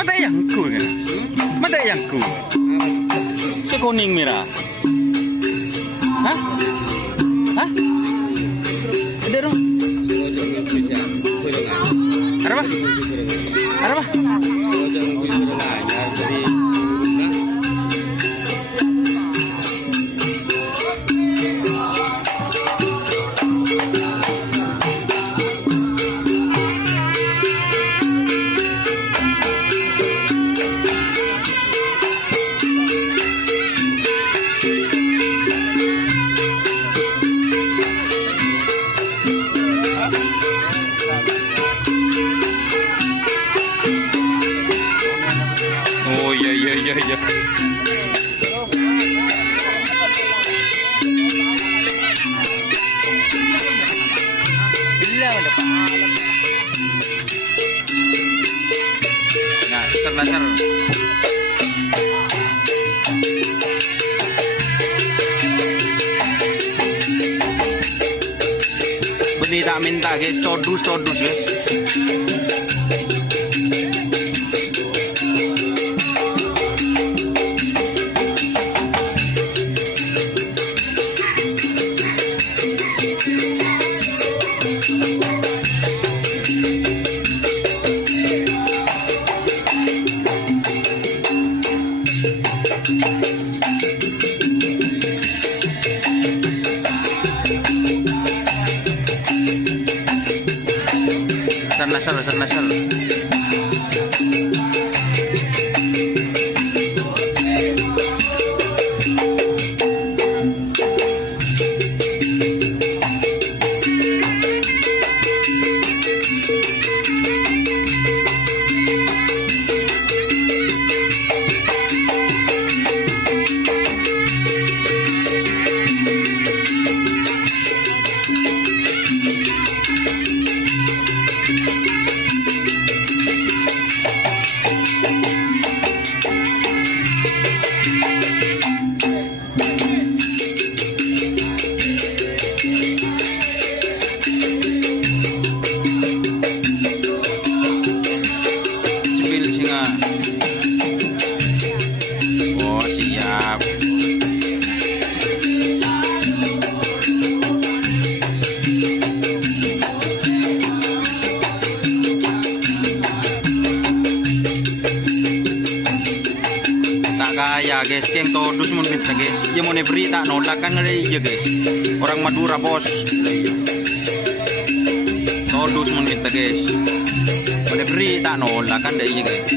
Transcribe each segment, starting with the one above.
Mata yangku kan? Mata yangku. Kuning merah. Hah? Hah? Ada dong. Ada apa? Ada apa? Oh iya. Nah, laser. Benih tak minta guys, todus guys. Nasal. Oh siap. Tak kaya guys, yang todus mun kita guys. Ya mau beri tak nolak kan ada iya guys. Orang Madura bos. Todus mun kita guys. Mau beri tak nolak kan ada iya guys.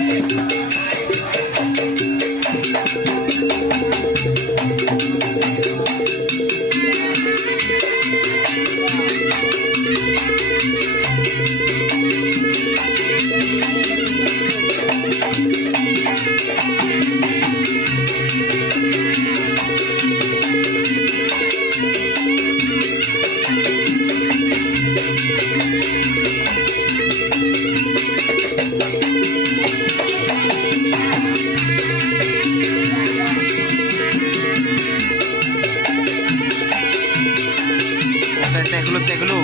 Teh dulu.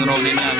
Turunin ya.